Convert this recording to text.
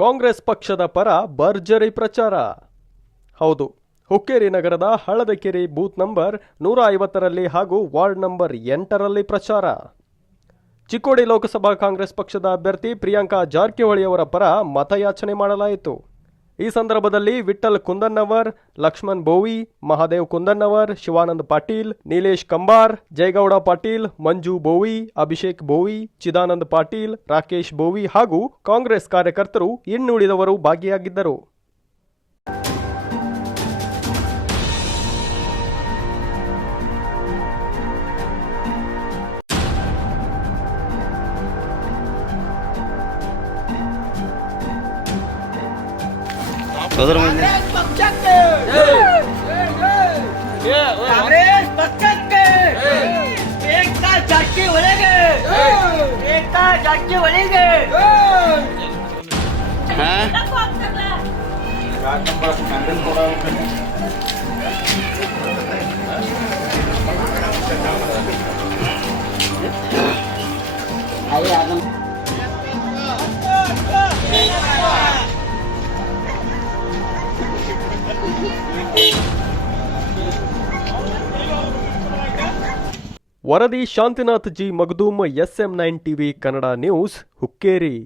ಕಾಂಗ್ರೆಸ್ ಪಕ್ಷದ ಪರ ಭರ್ಜರಿ ಪ್ರಚಾರ. ಹೌದು, ಹುಕ್ಕೇರಿ ನಗರದ ಹಳದಕೆರೆ ಬೂತ್ ನಂಬರ್ ನೂರ ಐವತ್ತರಲ್ಲಿ ಹಾಗೂ ವಾರ್ಡ್ ನಂಬರ್ ಎಂಟರಲ್ಲಿ ಪ್ರಚಾರ. ಚಿಕ್ಕೋಡಿ ಲೋಕಸಭಾ ಕಾಂಗ್ರೆಸ್ ಪಕ್ಷದ ಅಭ್ಯರ್ಥಿ ಪ್ರಿಯಾಂಕಾ ಜಾರಕಿಹೊಳಿ ಅವರ ಪರ ಮತಯಾಚನೆ ಮಾಡಲಾಯಿತು. ಈ ಸಂದರ್ಭದಲ್ಲಿ ವಿಠಲ್ ಕುಂದನ್ನವರ್, ಲಕ್ಷ್ಮಣ್ ಬೋವಿ, ಮಹಾದೇವ್ ಕುಂದನ್ನವರ್, ಶಿವಾನಂದ್ ಪಾಟೀಲ್, ನೀಲೇಶ್ ಕಂಬಾರ್, ಜಯಗೌಡ ಪಾಟೀಲ್, ಮಂಜು ಬೋವಿ, ಅಭಿಷೇಕ್ ಬೋವಿ, ಚಿದಾನಂದ್ ಪಾಟೀಲ್, ರಾಕೇಶ್ ಬೋವಿ ಹಾಗೂ ಕಾಂಗ್ರೆಸ್ ಕಾರ್ಯಕರ್ತರು ಇನ್ನುಳಿದವರು ಭಾಗಿಯಾಗಿದ್ದರು. सदर म्हणजे काँग्रेस पक्षाचे एकता जाती बनेगे। एकता जाती बनेगे। हाँ? आई आदम ವರದಿ Shantinath G Magadum SM nine TV Kannada news Hukkeri.